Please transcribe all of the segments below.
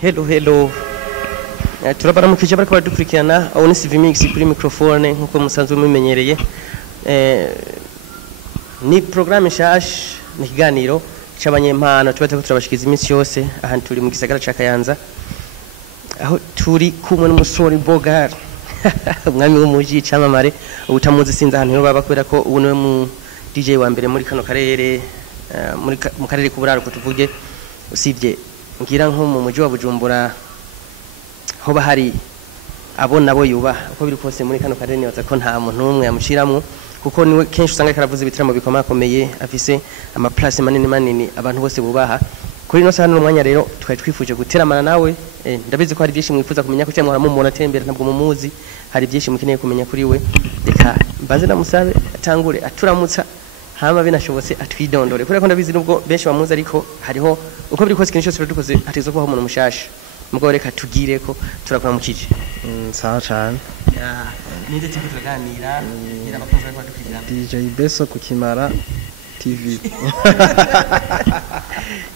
Hello. Turabaramukije bariko baradukurikirana aho ni Civimix kuri microphone nkuko musanzwe mumenyereye. Ni programme nshasha ni kiganiro c'abanyempano tubateko turabashikiza iminsi yose ahantu turi mu gisagara ca Kayanza. Aho turi kumwe n'umusore Bogar. Umwami w'umuji camamare ubutamuzi sinza ahantu yo baba kubera ko ubu niwe mu DJ wa mbere muri kano karere mu karere k'uburaro ko tuvuge usibye ngira nko mu muji wa Bujumbura hoba hari abo nabo yuba uko biri kose muri kano karere nibaza ko nta muntu umwe yamushiramwo kuko niwe kenshi usanga karavuze ibitaramo bikomakomeye afise ama place manini abantu bose bubaha kuri no sana n'umwanya rero twari twifuje guteramana nawe ndabizi ko hari byinshi mwifuza kumenya ko cyangwa muramumona tembera ntabwo mumuzi hari byinshi mukeneye kumenya kuri we reka mbaze namusabe atangure aturamutsa hama binashobotse atwidondore kuri ko ndabizi nubwo benshi bamuzi ariko hariho uko biri kose kintu cyose dukoze hatizo ko umuntu mushasha mugabo reka tugire ko turakora mu kije sawa cyane ninde tiko turaganira ngira abakunzi bari badukirira DJ Beso ku Kimara TV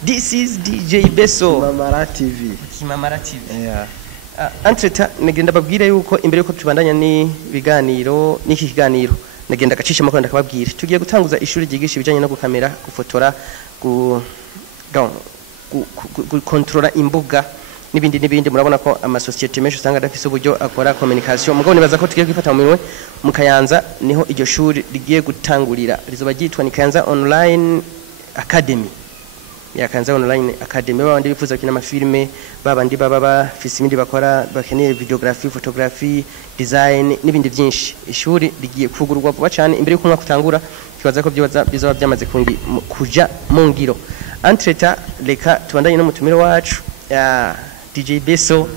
This is DJ Beso Kimamara TV Kimamara TV Entreta negenda babwira yuko imbere yuko tubandanya ni biganiro niki kiganiro negenda gacisha makuru ndakababwira tugiye gutanguza ishuri ryigisha ibijanye no gukamera gufotora controla imbuga nibindi murabona ko ama society menshi usanga adafise uburyo akora communication mugabo nibaza ko tugiye kwifata mu minwe mu Kayanza niho iryo shuri rigiye gutangurira rizoba ryitwa ni Kayanza Online Academy ya Kayanza Online Academy babandi bifuza kina amafilme babandi baba bafise ibindi bakora bakeneye videography photography design nibindi byinshi ishuri rigiye kugururwa vuba cyane imbere y'uko mwaka utangura kibaza ko bizoba byamaze kuja mu ngiro entreta reka tubandanye no mutumire wacu ya DJ Beso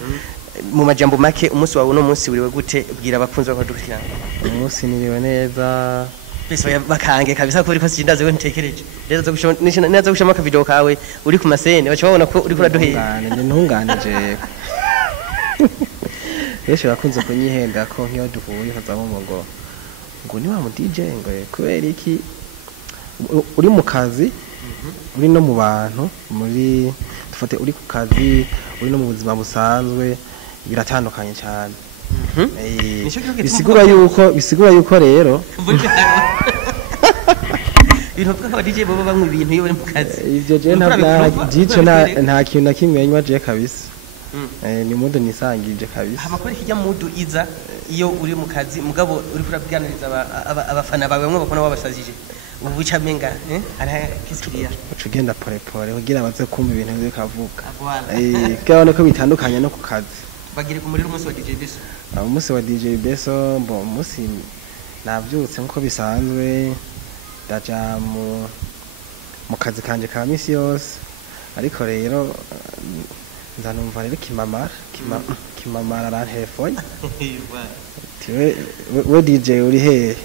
mu majambo make umunsi wawe no munsi buriwe gute bwira abakunzi bakadukirana umunsi niriwe neza Beso bakange kabisa ko uriko sindaze we ntekereje rero neza gushama ka video kawe uri ku masene bacha babona ko uri kuraduhera ntunganije Yesu yakunze kunyihenda ko nkiyo duhuye hazamo ngo ni wa mu DJ ngo kubera iki uri mu kazi uri no mu bantu muri tufate uri ku kazi uri no mu buzima busanzwe biratandukanye cyane bisigura yuko rero bivuga ko DJ baba bamwe ibintu iyo bari mu kazi ivyo je nta kintu na kimwe yanywa je kabisa ni mudo nisangije kabisa amakore kijya mudo iza iyo uri mu kazi mugabo uri kurabyaniriza abafana bawe bamwe bakona babasazije ubu bicamenga ara kisikiriya ucugenda pore kugira baze kumva ibintu bikavuka kabone ko bitandukanye no ku kazi bagire ku muriro umunsi wa DJ Beso umunsi wa DJ Beso umunsi navyutse nko bisanzwe ndaja mu kazi kanje ka misi yose ariko rero nzanumva rero kimamara ara telefone we DJ uri hehe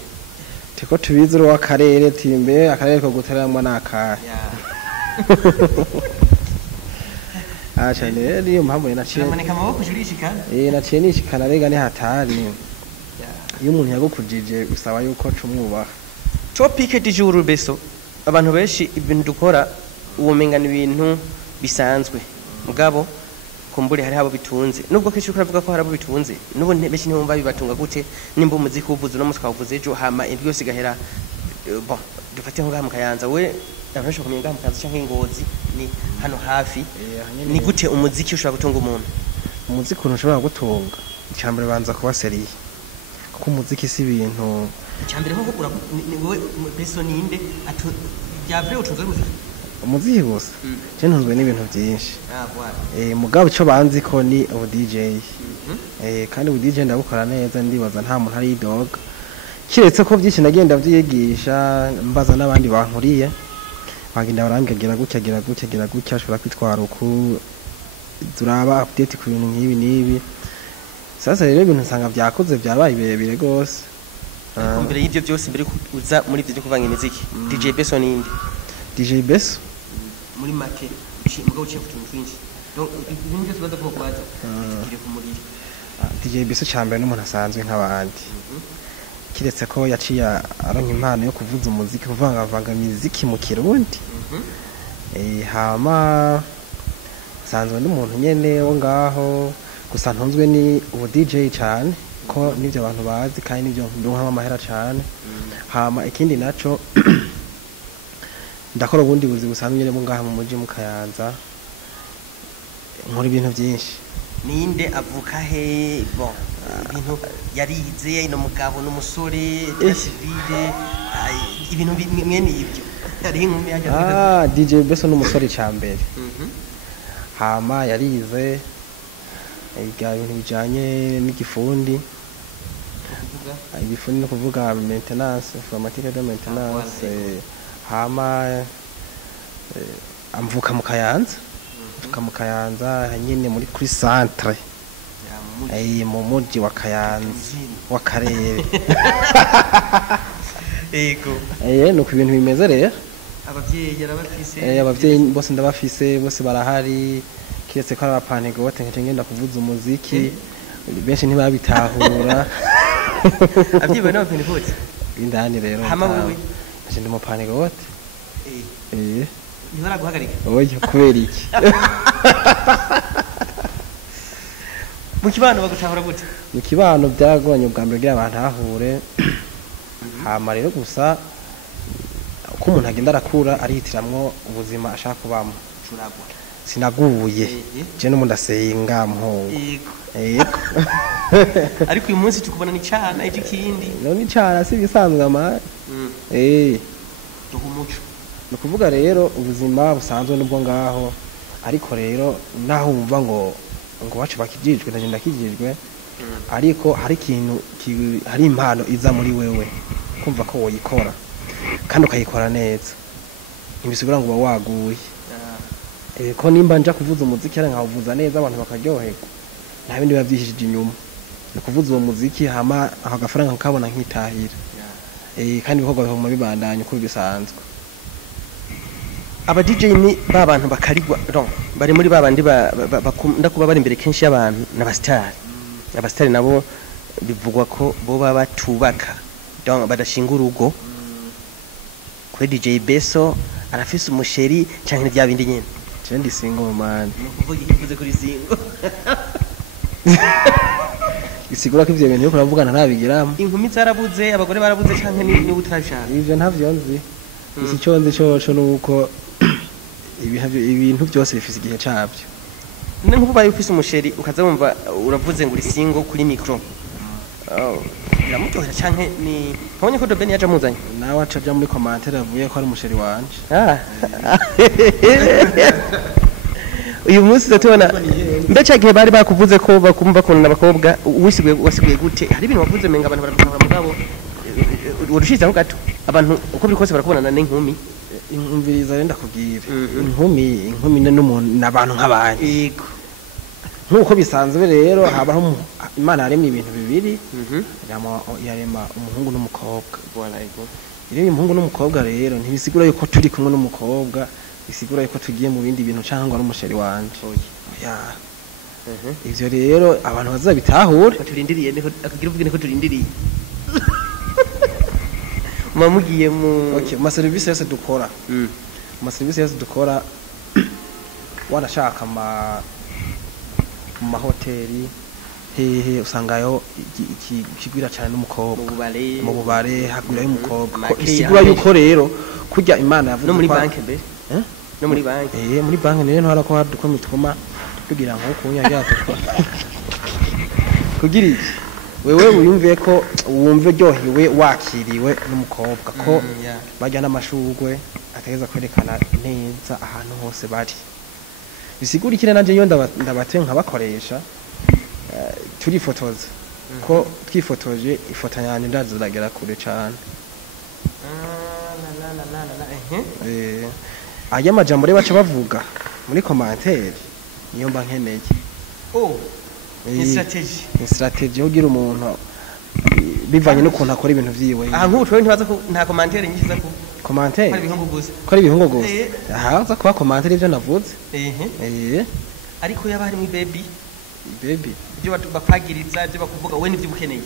tiko tubizuru w'akarere timbe akarere ko guteramwa naka acha rero iyo mpamvu naciye naboneka amaboko jurishika naciye nishikana rega ni hatari iyo umuntu yagukujije usaba yuko cumwubaha topic du Beso abantu benshi ibintu dukora ubumengana ibintu bisanzwe mugabo kumbure hari habo bitunze nubwo kenshi ukaravuga ko harabo bitunze nubo benshi nibo babibatunga gute nimba umuziki uvuze no musika uvuze ejo hama indwi yose gahera bon dufate ngaha mu Kayanza we abasho kumenya ngaha mu Kayanza cyangwa Ingozi ni hano hafi ni gute umuziki ushobora gutunga umuntu umuziki ushobora gutunga cyambere banza kuba seriye kuko umuziki si ibintu cyambere ho wowe Beso ninde byavre utunze umuziki gusa je ntunzwe n'ibintu byinshi mugabo cyo banzi ko ni ubu DJ kandi ubu DJ ndabukora neza ndibaza nta muntu ari dog kiretse ko byinshi nagenda byigisha mbaza n'abandi bankuriye bagenda barangagira gutya ashobora kwitwara uku turaba update ku bintu nk'ibi sasa rero ibintu nsanga byakoze byabaye birebire gose imbere y'ibyo byose mbere uza muri ibyo kuvanga imiziki DJ Beso ninde DJ Beso muri make mugabo uciye kutuntu twinshi donc ibintu byose baza kubaza kire ku muriro DJ Beso cyambere n'umuntu asanzwe nk'abandi kiretse ko yaciye aronka impano yo kuvuza umuziki kuvanga imiziki mu Kirundi hama sanzwe n'umuntu nyene wo ngaho gusa ntunzwe ni ubu DJ cyane ko nivyo abantu bazi kandi nivyo ndonka amahera cyane hama ikindi naco ndakora ubundi buzi busanzwe nyene mu ngaha mu muji mu Kayanza nkora ibintu byinshi ninde avuka he bon ibintu yarize ino mugabo n'umusore civile ibintu mwene ibyo ari inkumi yaje DJ Beso n'umusore cyambere hama yarize iga ibintu bijanye n'igifundi igifundi no kuvuga maintenance informatique de maintenance hama amvuka mu Kayanza nyine muri kuri centre mu muji wa Kayanza wa karere ego nuko ibintu bimeze rero abavyeyi bose ndabafise bose barahari kiretse ko abapantego bote ngenda kuvuza umuziki benshi ntibabitahura abyiwe n'abapantego bote indani rero hama wewe ndi mu pannego bote ntibara guhagarika oya kubera iki mu kibano bagutahura gute mu kibano byagabanye ubwa mbere bya abantu ahure hama rero gusa uko umuntu agenda arakura arihitiramwo ubuzima ashaka kubamo sinaguye je no mundasenga mpungu yego ariko uyu munsi tukubona ni cyana ikindi no ni cyana si bisanzwe ama duhumuco no kuvuga rero ubuzima busanzwe nubwo ngaho ariko rero naho umva ngo wacu bakijijwe ndagenda kijijwe ariko hari ikintu hari impano iza muri wewe kumva ko woyikora kandi ukayikora neza ntibisigura ngo uba waguye ko nimba nja kuvuza umuziki ari nkawuvuza neza abantu bakaryoherwa nta bindi biba byishije inyuma ni kuvuza uwo muziki hama aho agafaranga nkabona nkitahira kandi ibikorwa bihoma bibandanya uko bisanzwe aba DJ ni babantu bakarigwa bari muri babandi bakunda kuba bari imbere kenshi y'abantu n'abastari nabo bivugwa ko bo baba batubaka badashinga urugo kuri DJ Beso arafise umusheri canke bya bindi nyene ndi single man nukuvuga ikivuze kuri single isigura ko ivyo bintu yo kuravugana ntabigiramo inkumi zarabuze abagore barabuze canke ni ubutarashaka ivyo ntavyo nzi isi cyo nzi cyo nuko ibintu byose bifise igihe cyabyo none nkubaye ufise umusheri ukaza wumva uravuze ngo uri single kuri micro biramutohera canke ni ntonye ko Dobeni yaje muzanye nawe acaja muri commentaire avuye ko ari umusheri wanje uyu munsi tubona mbeca gihe bari bakuvuze ko bakumva ko n'abakobwa wasiguye gute hari ibintu wavuze menga abantu barakubona mugabo urushize aho gato abantu uko biri kose barakubona n'inkumi imviriza renda kubwira inkumi n'abantu nk'abandi yego nkuko bisanzwe rero habaho Imana yaremye ibintu bibiri yarema umuhungu n'umukobwa iremye umuhungu n'umukobwa rero ntibisigura yuko turi kumwe n'umukobwa bisigura yuko tugiye mu bindi bintu cyangwa n'umusheri wanje ivyo rero abantu bazabitahure turindiriye akagira uvuge ko turindiriye mamugiye mu ma service yose dukora wanashaka mu mahoteli hehe usangayo ikigwira cyane n'umukobwa mu bubare hagwira y'umukobwa isigura yuko rero kujya Imana yavuze no muri banki be no muri banki muri banki rero ntara ko hadukoma ituma tugira nko kunyajya kugira iki wewe uyumve ko wumve ryohiwe wakiriwe n'umukobwa ko bajya n'amashugwe ategeza kwerekana neza ahantu hose bari bisigura ikire nanje yo ndabatwe nkabakoresha turifotoza ko twifotoje ifoto yanjye ndaziragera kure cyane aya majambo rero baca bavuga muri commentaire niyo mba nkeneye ni strategy ugira umuntu bivanye n'ukuntu akora ibintu vyiwe nk'ubu twe ntibaza ko nta commentaire nyinshi za ko commentaire ko ari ibihungu gusa haza kuba commentaire ivyo navuze ariko yaba hari mu baby ibyo bakwagiriza ibyo bakuvuga we nivyo ukeneye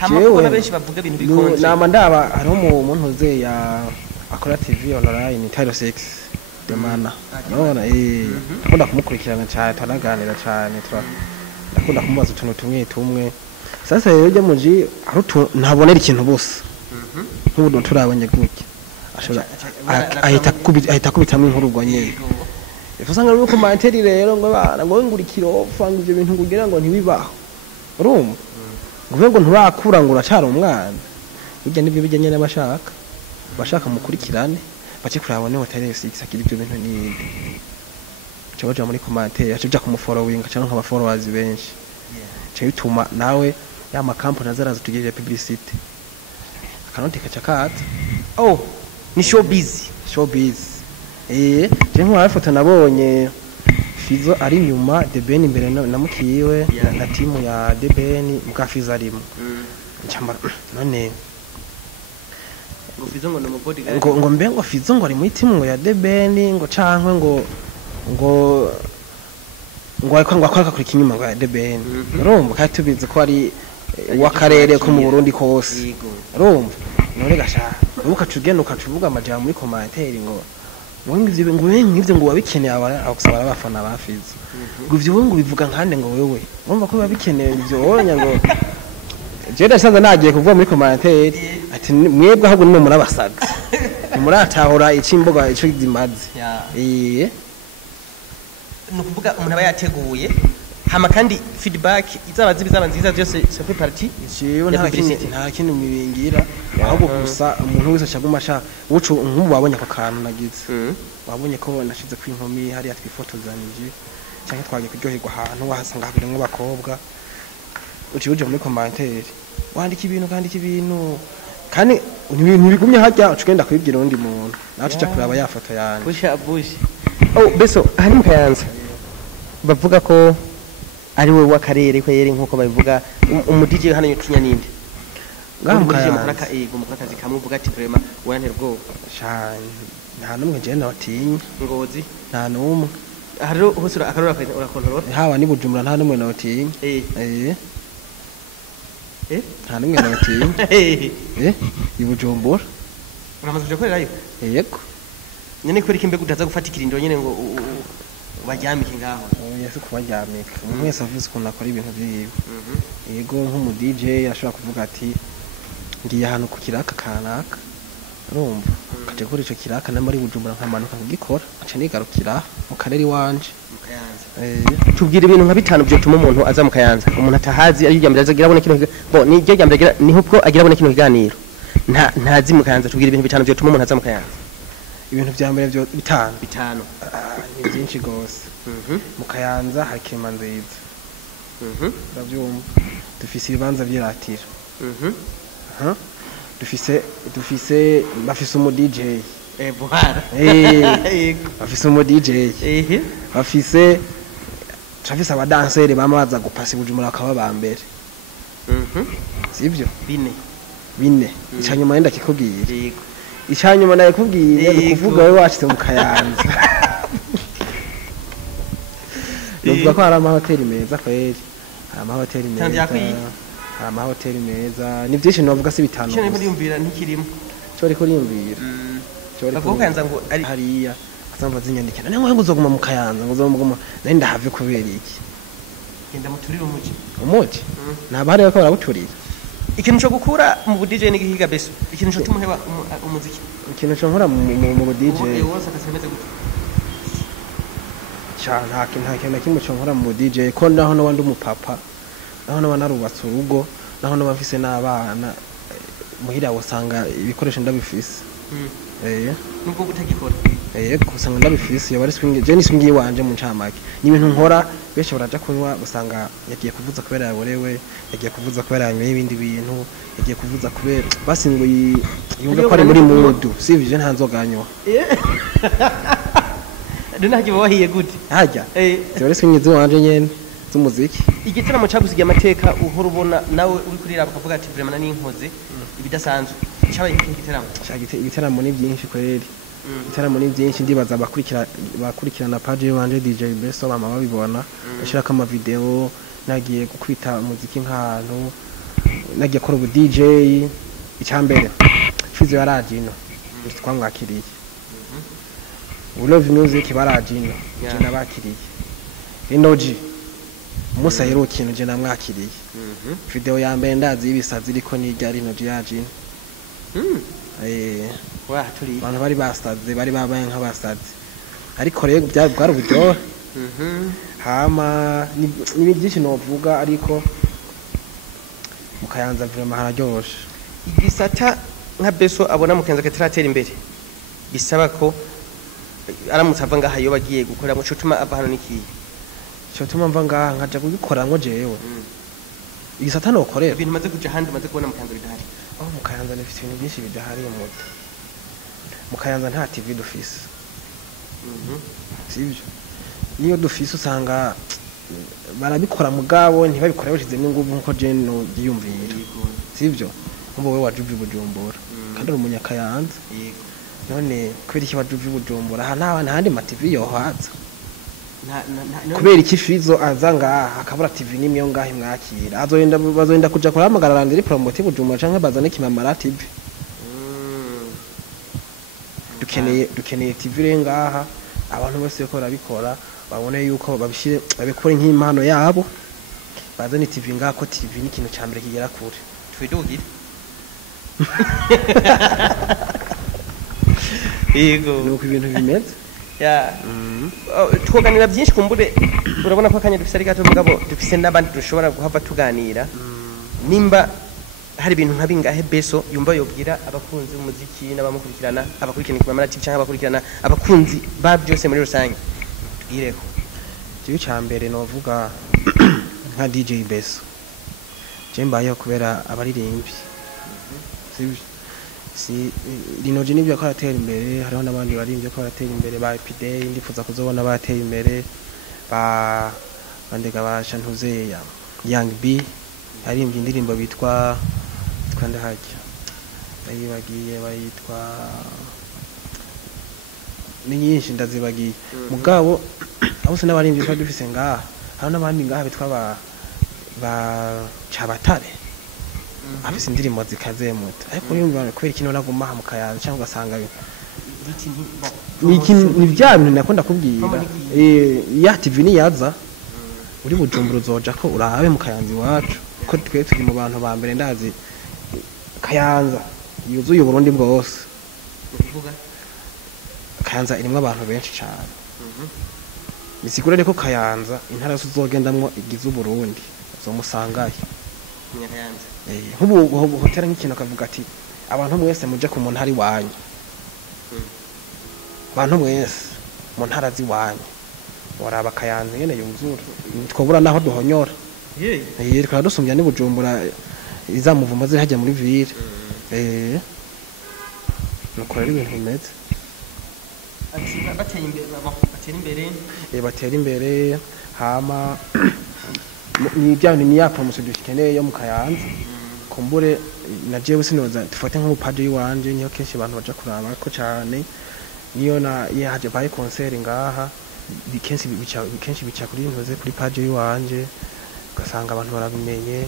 hama kuko benshi bavuga ibintu bikonje nama ndaba hariho umuntu uze ya akora TV online Tiro 6 demana none ndakunda kumukurikirana cyane tanaganira cyane ndakunda kumubaza utuntu tumwe sasa rero jya muji ntabonera ikintu bose nk'ubu turabonye gutya ashobora ahita kubitamo inkuru ubwo nyine usanga muri komantere rero ngo bana ngo ngurikiro fanga ibyo bintu kugira ngo ntibibaho urumva ngo nturakura ngo uracara umwana bijya nibyo bijya nyine bashaka mukurikirane bace kurabone hotel 6 akiri ibyo bintu n'ibindi cyo baje muri komantere aje bya kumufollowing cyangwa nk'abafollowers benshi cyo bituma nawe ya makampo nazaraza tugejeje publicity akanoti kacakata ni showbiz je nk'uwa foto nabonye Fizo ari nyuma The Ben imbere namukiwe na timu ya The Ben muka Fizo arimo cyamba none ngo Fizo ngo no bodyguard ngo mbengo Fizo ngo ari muri timu ya The Ben ngo cankwe ngo akora kuri kinyuma ngo The Ben urumva kandi tubizi ko ari wakarere ko mu Burundi kose urumva none gasha ubuka tugenda ukacuvuga amajambo muri commentaire ngo ngivyo ngo wabikeneye abagusaba abafana ba Fizo ngo ivyo ngo bivuga nkande ngo wewe urumva ko babikeneye ivyo wonya ngo je ndasanze nagiye kuvuga muri commentaire ati mwebwe ahubwo nimwe murabasaga muratahura icimboga ico gimaze no kuvuga umuntu aba yateguye hama kandi feedback izaba nziza byose c'est fait partie ciyo nta kintu mibingira ahubwo gusa umuntu wese ashaguma ashaka uco nk'ubu wabonye ako kantu nagize wabonye ko nashize ku inkomi hari atwifotozanije cyangwa twagiye kuryoherwa ahantu wahasanga habirimo abakobwa uciye muri commentaire wandika ibintu kandi ibintu bigumye hajya ucugenda kubibwira undi muntu naco cyo kuraba yafoto yanjye bush beso hari mu Kayanza bavuga ko ari we wakarere ko yeri nkuko babivuga umudije hano yucinya ninde ngamukaje mukora kazi kamwe uvuga ati vraiment wantere bwo nta numwe je natinye ngozi nta numwe haro hose akarora urakontorora hawa ni Bujumbura nta numwe natinye nta numwe natinye i Bujumbura uramaze gukorerayo yego nyene kwereka imbe gutaza gufata ikirindo nyene ngo bajyamike ngaho yese kubajyamika umuntu wese avuze ko nakora ibintu byiwe yego nk'umu DJ ashobora kuvuga ati ngiye ahantu ku kiraka kanaka urumva kaje kuri ico kiraka na muri Bujumbura nkamanuka ngikora aca nigarukira mu karere wanje mu Kayanza tubwira ibintu nka bitanu byo tuma umuntu aza mu Kayanza umuntu atahazi ari yambere azagira abone kino ni je yambere ni hubwo agira abone kino kiganiro ntazi mu Kayanza tubwira ibintu bitanu byo tuma umuntu aza mu Kayanza ibintu bya mbere byo bitanu ni byinshi gose mu Kayanza hari Kirima nziza ndabyumva dufise ibibanza by'iratira dufise bafise umu DJ buhara bafise umu DJ bafise abadanseri bamaza gupasa Bujumbura akaba bambere sivyo bine icyanyuma yenda kikubwira icyanyuma naye kubwira kuvuga we washitse mu Kayanza nuvuga ko hari amahoteli meza kweri hari amahoteli meza ni byinshi novuga si bitanu cyane ndiyumvira ntikirimo cyo ariko riyumvira bavuga Kayanza ngo ari hariya azamva zinyandikira none ngo uzoguma mu Kayanza ngo uzoguma nari ndahave kubera iki genda muturire umuji nabare ko barabuturiye ikintu cyo gukura mu DJ ni gihiga beso ikintu cyo tumuheba umuziki ikintu cyo nkora mu DJ wose akasemeze gute nta kintu kimwe cyo nkora mu DJ ko naho n'abandi umupapa naho n'abana narubatse urugo naho n'abafise n'abana muhira wasanga ibikoresho ndabifise nubwo gutagikora kusanga ndabifise yabari swingi je ni swingi wanje mu ncamake ni ibintu nkora beshe baraja kunywa usanga yagiye kuvuza kubera yaborewe yagiye kuvuza kubera yanyoye ibindi bintu yagiye kuvuza kubera basingo yumva ko ari muri mudu sivije nta nzoganywa ntagiye wahiye gute hajya yabari swingi wanje nyene z'umuziki igitaramo cyagusigiye amateka uhora ubona nawe uri kurira bakavuga ati vraiment n'inkoze ibidasanzwe cyabaye igitaramo ni byinshi kweri igitaramo ni byinshi ndibaza bakurikirana page wanje DJ Beso bama babibona ashira kama video nagiye gukwita umuziki nk'ahantu nagiye kora ubu DJ icyambere Fizo yarajino twamwakiriye Love Music barajino je nabakiriye Inoji Musa yero kintu je namwakiriye video ya mbere ndazi ibisazi iriko nijya Inoji yajino wa turi abantu bari basaze bari babaye nk'abasazi ariko rero bwari uburyo hama ni byinshi novuga ariko mukayanza vraiment hararyoshe igisata nka Beso abona mukenza ketratera imbere bisaba ko aramutse ava ngaha yo bagiye gukora mu cutuma ava hano nikiye cyo tuma mva ngaha nkaja kubikora ngo jewe igisata no korera ibintu maze kuja handi maze kubona mukanza bidahari mukayanza nifite ibintu byinshi bidahari mu mukayanza nta TV dufise sibyo niyo dufise usanga barabikora mugabo ntibabikora bashizemo ingufu nkuko je no yiyumvira sibyo umbo we wajubi Bujumbura kandi umunyakayanza none kubera iki wajubi Bujumbura aha nta handi ma TV yo hatsa kubera iki Fizo azanga akabura TV nimwe yo ngahe mwakira bazoenda kuja kuramagara randiri promote Bujumbura canke bazane kimamara TV dukeneye TV rengaha abantu bose ko rabikora babone yuko babikora nk'impano yabo bazane TV ngako TV ni kintu cyambere kigera kure twidugira yego nuko ibintu bimeze ya twoganira byinshi kumbure urabona ko akanya dufise ari gato mugabo dufise n'abandi dushobora guhava tuganira nimba hari ibintu nka bingahe Beso yumva yobwira abakunzi b'umuziki n'abamukurikirana abakurikirana kimamara TV cyangwa abakurikirana abakunzi ba byose muri rusange tugireko cyo cyambere novuga nka DJ Beso jembayo kubera abaririmbi si Inoji nibyo ko aratera imbere hariho n'abandi barimbye ko aratera imbere ba Epidey ndifuza kuzobona batera imbere ba bandega basha ntuze ya Young B arimbye indirimbo bitwa twande hajya bayibagiye bayitwa ni nyinshi ndazibagiye mugabo abose n'abarimbye ko dufise ngaha hari n'abandi ngaha bitwa ba Cabatare afise indirimbo zikaze muto ariko yumva kwera ikintu naguma ha mukayanza cyangwa gasanga ni bya bintu nakunda kubwira ya TV ni yaza uri Bujumbura uzoja ko urabe mukayanza iwacu ko twe turi mu bantu ba mbere ndazi Kayanza yuzuye Burundi bwose Kayanza irimo abantu benshi cyane bisigura reko Kayanza intara zuzogendamwo igize Burundi uzomusangaye Kayanza nk'ubu hotera nk'ikintu akavuga ati abantu mwese muje ku muntu hari wanyu abantu mwese mu ntara ziwanyu waraba Kayanza nyene yuzura twobura naho duhonyora reka dusumbya ni Bujumbura izamuvuma ziri hajya muri ville nuko rero ibintu bimeze batera imbere hama ni byanyu ni yapa musudukeneye yo mu Kayanza kumbure na jewe sinoza dufate nk'upadiri wanje niyo kenshi abantu baja kuraba ko cyane niyo na yaje baye concert ngaha bikenshi bica kuri ntoze kuri page wanje ugasanga abantu barabimenye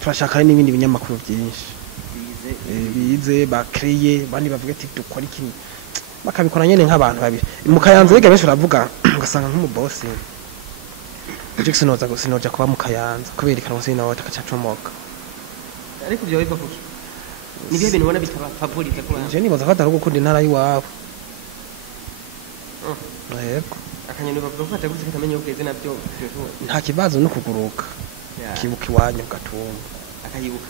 turashaka n'ibindi binyamakuru byinshi bize bakreye bandi bavuga ati dukora iki bakabikora nyene nk'abantu babiri mu Kayanza biga benshi uravuga ugasanga nk'umubosi Jackson sinoja kuba mu Kayanza kubera ikanwa nawe takacacomoka ariko byo biva kuki nibihe bintu ubona bitaba favorite kuba je nibaza ko atari gukunda intara yiwabo yego akanyoni bavuga ko atagutse katamenye ubweze nabyo nta kibazo no kuguruka kibuka iwanyu gatumba akayibuka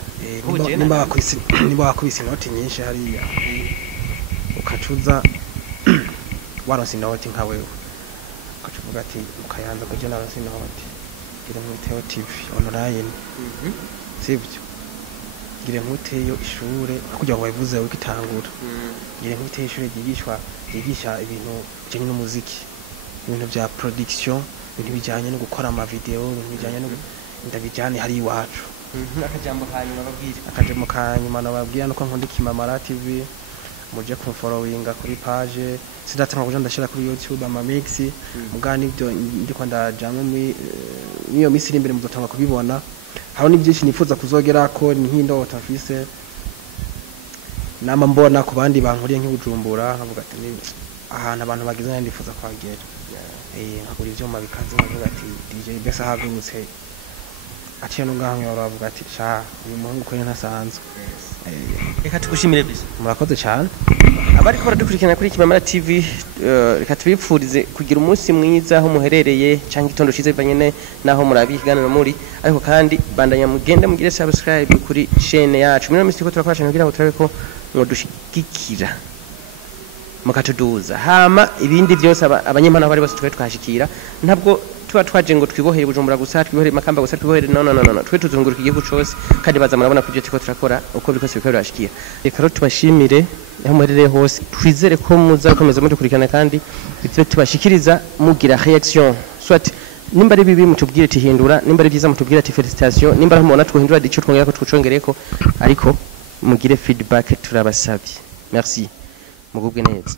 nimba wakubise inoti nyinshi hariya ukacuza waronse inoti nka wewe ukacuvuga ati Mukayanza kuje naronse inoti gire mwiteho TV online sibyo gire mwiteyo ishure kugira ngo bayivuze wikitangura gire mwiteyo ishure yigisha ibintu bijanye n'umuziki ibintu bya production ibintu bijanye no gukora ama video ibintu bijanye no ndabijane hari iwacu akajambo kanyuma babwira akajambo kanyuma nababwira nuko nkunda Kimamara TV muje ku followinga kuri page sidatanga kuja ndashira kuri YouTube ama mix mugani ibyo ndiko ndajamwe miyo misiri imbere muzotanga kubibona haro ni byinshi nifuza kuzogera ko ni nk'indota mfise nama mbona ku bandi bankuriye nk'Ubujumbura nkavuga ati ni ahantu abantu bagize ndifuza kwagera nkagura ivyuma bikaze nkavuga ati DJ bese ahagurutse aciye no ngaho baravuga ati sha uyu muhungu ko ntasanzwe reka tugushimire bise murakoze cyane abariko baradukurikirana kuri Kimamara TV reka tubipfurize kugira umunsi mwiza aho muherereye cyangwa itondo cize bivanye naho murabiganira muri ariko kandi bandanya mugende mugire subscribe kuri chaîne yacu mino misi ko turakoresha kugira ngo turabe ko mwodushigikira mukatuduza hama ibindi byose abanyempano bari bose twashikira ntabwo tuba twaje ngo twibohere Bujumbura gusa twibohere Makamba gusa twibohere no twe tuzunguruka igihugu cyose kandi baza murabona ko ibyo tiko turakora uko bikose bikorashikira reka rero tubashimire aho muherereye hose twizere ko muzakomeza mudukurikirana kandi ibyo tubashikiriza mugira reaction soit nimba ari bibi mutubwire tihindura nimba ari byiza mutubwire ati felicitation nimba ari mubona twihindura ico twongera ko twucongereko ariko mugire feedback turabasabye merci mugubwe neza